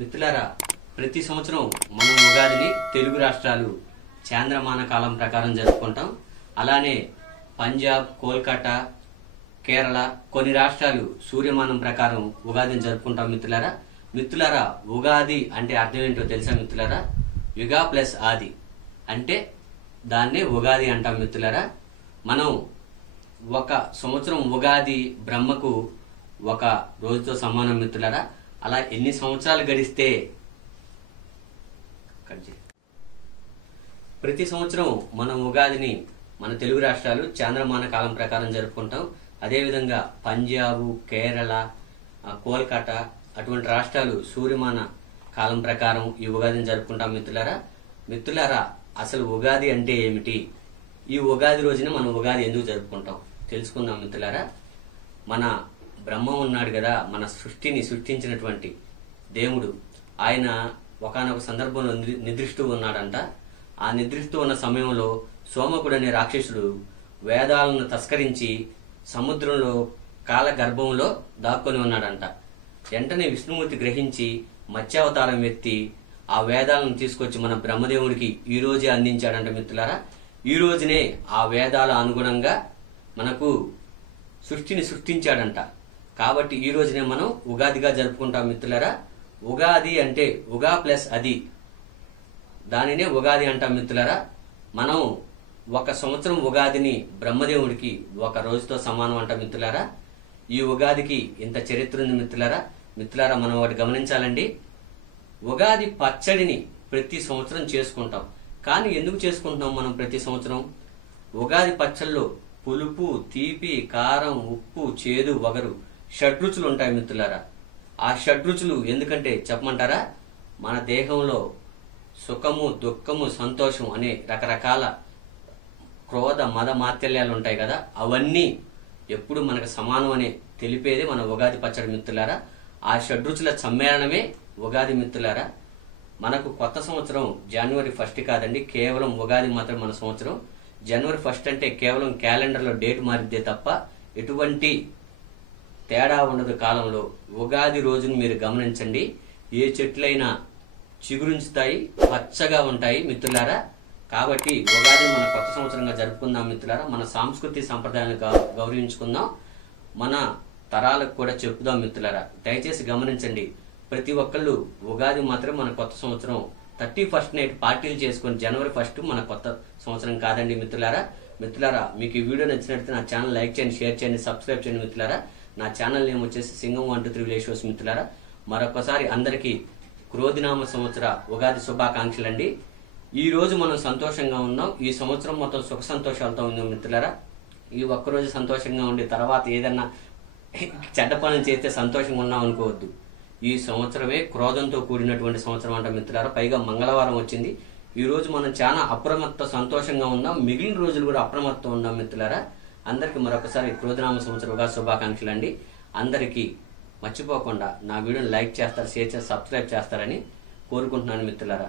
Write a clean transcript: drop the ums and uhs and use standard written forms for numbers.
మిత్రులారా, ప్రతి సంవత్సరం మనం ఉగాదిని తెలుగు రాష్ట్రాలు చాంద్రమాన కాలం ప్రకారం జరుపుకుంటాం. అలానే పంజాబ్, కోల్కతా, కేరళ కొన్ని రాష్ట్రాలు సూర్యమానం ప్రకారం ఉగాదిని జరుపుకుంటాం. మిత్రులారా, ఉగాది అంటే అర్థం ఏంటో తెలుసా మిత్రులారా? యుగా ప్లస్ ఆది అంటే దాన్నే ఉగాది అంటాం. మిత్రులారా, మనం ఒక సంవత్సరం ఉగాది బ్రహ్మకు ఒక రోజుతో సమానం. మిత్రులారా, అలా ఎన్ని సంవత్సరాలు గడిస్తే ప్రతి సంవత్సరం మనం ఉగాదిని మన తెలుగు రాష్ట్రాలు చాంద్రమాన కాలం ప్రకారం జరుపుకుంటాం. అదేవిధంగా పంజాబ్, కేరళ, కోల్కతా అటువంటి రాష్ట్రాలు సూర్యమాన కాలం ప్రకారం ఈ ఉగాదిని జరుపుకుంటాం. మిత్రులారా, అసలు ఉగాది అంటే ఏమిటి? ఈ ఉగాది రోజున మనం ఉగాది ఎందుకు జరుపుకుంటాం తెలుసుకుందాం. మిత్రులారా, మన బ్రహ్మ ఉన్నాడు కదా, మన సృష్టిని సృష్టించినటువంటి దేవుడు, ఆయన ఒకానొక సందర్భంలో నిద్రిస్తూ ఉన్నాడంట. ఆ నిద్రిస్తూ ఉన్న సమయంలో సోమకుడు అనే రాక్షసుడు వేదాలను తస్కరించి సముద్రంలో కాల గర్భంలో దాక్కొని ఉన్నాడంట. వెంటనే విష్ణుమూర్తి గ్రహించి మత్స్యావతారం ఎత్తి ఆ వేదాలను తీసుకొచ్చి మన బ్రహ్మదేవుడికి ఈ రోజే అందించాడంట. మిత్రులారా, ఈ రోజునే ఆ వేదాల అనుగుణంగా మనకు సృష్టిని సృష్టించాడంట. కాబట్టి ఈ రోజునే మనం ఉగాదిగా జరుపుకుంటాం. మిత్రులారా, ఉగాది అంటే ఉగా ప్లస్ అది, దానినే ఉగాది అంటాం. మిత్రులారా, మనం ఒక సంవత్సరం ఉగాదిని బ్రహ్మదేవుడికి ఒక రోజుతో సమానం అంటాం. మిత్రులారా, ఈ ఉగాదికి ఇంత చరిత్ర ఉంది. మిత్రులారా, మనం ఒకటి గమనించాలండి. ఉగాది పచ్చడిని ప్రతి సంవత్సరం చేసుకుంటాం. కానీ ఎందుకు చేసుకుంటున్నాం మనం ప్రతి సంవత్సరం? ఉగాది పచ్చళ్ళలో పులుపు, తీపి, కారం, ఉప్పు, చేదు, వగరు షడ్రుచులు ఉంటాయి. మిత్రులారా, ఆ షడ్రుచులు ఎందుకంటే చెప్పమంటారా? మన దేహంలో సుఖము, దుఃఖము, సంతోషం అనే రకరకాల క్రోధ, మద, మాత్సర్యాలు ఉంటాయి కదా, అవన్నీ ఎప్పుడు మనకు సమానం అనే తెలిపేదే మన ఉగాది పచ్చడి. మిత్రులారా, ఆ షడ్రుచుల సమ్మేళనమే ఉగాది. మిత్రులారా, మనకు కొత్త సంవత్సరం జనవరి 1 కాదండి, కేవలం ఉగాది మాత్రం మన సంవత్సరం. జనవరి 1 అంటే కేవలం క్యాలెండర్లో డేట్ మారిద్దే తప్ప ఎటువంటి తేడా ఉండదు కాలంలో. ఉగాది రోజును మీరు గమనించండి, ఏ చెట్లైనా చిగురించుతాయి, పచ్చగా ఉంటాయి. మిత్రులారా, కాబట్టి ఉగాది మన కొత్త సంవత్సరంగా జరుపుకుందాం. మిత్రులారా, మన సాంస్కృతిక సంప్రదాయాలను గౌరవించుకుందాం, మన తరాలకు కూడా చెప్పుదాం. మిత్రులారా, దయచేసి గమనించండి, ప్రతి ఒక్కళ్ళు ఉగాది మాత్రం మన కొత్త సంవత్సరం. 31st నైట్ పార్టీలు చేసుకుని జనవరి 1 మన కొత్త సంవత్సరం కాదండి. మిత్రులారా, మీకు ఈ వీడియో నచ్చినట్లయితే నా ఛానల్ లైక్ చేయండి, షేర్ చేయండి, సబ్స్క్రైబ్ చేయండి. మిత్రులారా, నా ఛానల్ నేమ్ వచ్చేసి సింగం 123 విలేజ్ షోస్. మిత్రులారా, మరొకసారి అందరికీ క్రోధినామ సంవత్సర ఉగాది శుభాకాంక్షలు అండి. ఈ రోజు మనం సంతోషంగా ఉన్నాం, ఈ సంవత్సరం మొత్తం సుఖ సంతోషాలతో ఉన్నాం. మిత్రులారా, ఈ ఒక్కరోజు సంతోషంగా ఉండి తర్వాత ఏదన్నా చెడ్డ పనులు చేస్తే సంతోషంగా ఉన్నాం అనుకోవద్దు. ఈ సంవత్సరమే క్రోధంతో కూడినటువంటి సంవత్సరం అంట. మిత్రులారా, పైగా మంగళవారం వచ్చింది. ఈ రోజు మనం చాలా అప్రమత్త సంతోషంగా ఉన్నాం, మిగిలిన రోజులు కూడా అప్రమత్తం ఉన్నాం. మిత్రులారా, అందరికీ మరొకసారి క్రోధనామ సంవత్సర ఉగాది శుభాకాంక్షలు అండి. అందరికీ మర్చిపోకుండా నా వీడియోని లైక్ చేస్తారు, షేర్ చేస్తారు, సబ్స్క్రైబ్ చేస్తారని కోరుకుంటున్నాను. మిత్రులారా.